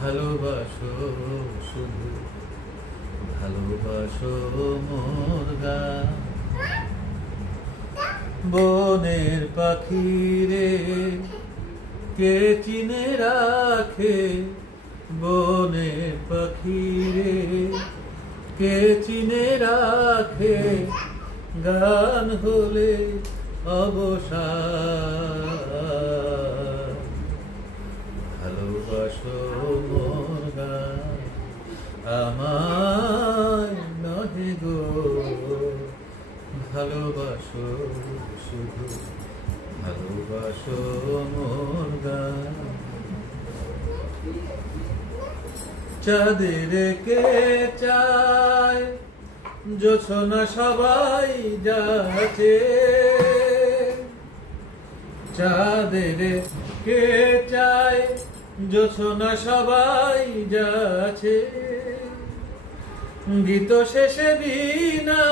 ভালোবাসো শুধু ভালোবাসো মোর গান। বনের পাখি রে কে চিনে রাখে, বনের পাখি রে কে চিনে রাখে, গান হলে অবসান। ভালোবাসো মোর গান আমায় নহে গো, ভালোবাসো শুধু ভালোবাসো মোর গান। চাঁদের কে চায় জোছনা সবাই যাচ্ছে, চাঁদের কে চায় জোছনা সবাই যাচ্ছে, গীত শেষে বিনা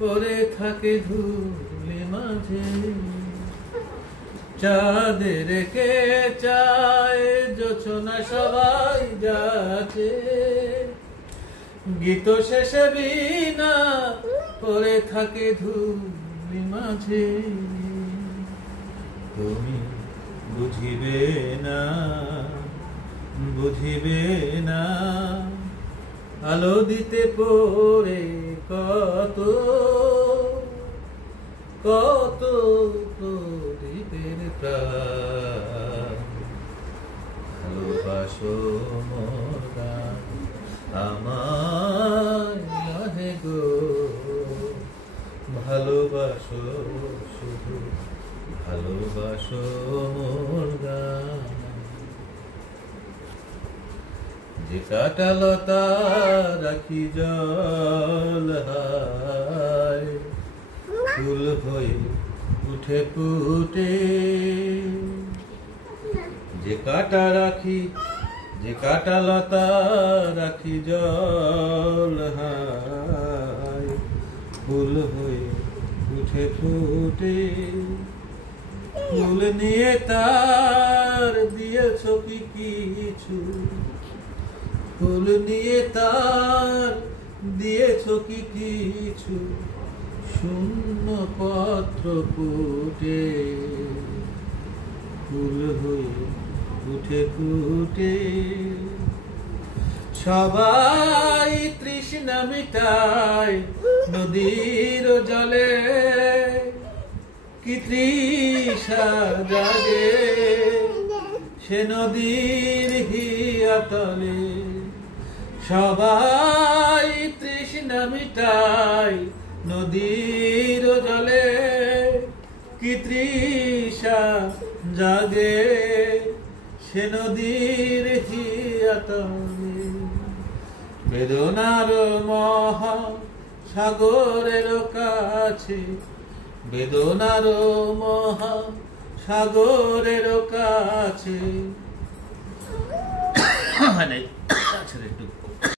পরে থাকে ধুলি মাঝে। চাঁদের কে চায় জোছনা সবাই যাচ্ছে, গীত শেষে বিনা পরে থাকে ধুলি মাঝে। তুমি বুঝিবে না, বুঝিবে না, আলো দিতে পড়ে কত কত প্রদীপের প্রাণ। ভালোবাসো মোর গান আমায় নহে গো, ভালোবাসো শুধু ভালোবাসো মোর গান। যে কাটা লতা রাখি জল হায়, ফুল হয়ে উঠে ফুটে, যে কাটা রাখি যে কাটা লতা রাখি জল হায়, ফুল হয়ে উঠে ফুটে। ফুল নিয়ে তার দিয়েছ কি কিছু, ফুল নিয়ে তার দিয়েছ কি কিছু, শূন্য পত্র ফুটে, ফুল হয়ে উঠে ফুটে। সবাই তৃষ্ণা মিটায় নদীর জলে, কি তৃষা জাগে সে নদীর হিয়াতলে। সবাই তৃষ্ণা মিটায় নদীর জলে, কি তৃষা জাগে সে নদীর হিয়াতলে। বেদনার মহা সাগরের কাছে, বেদনার মহা সাগরের কাছে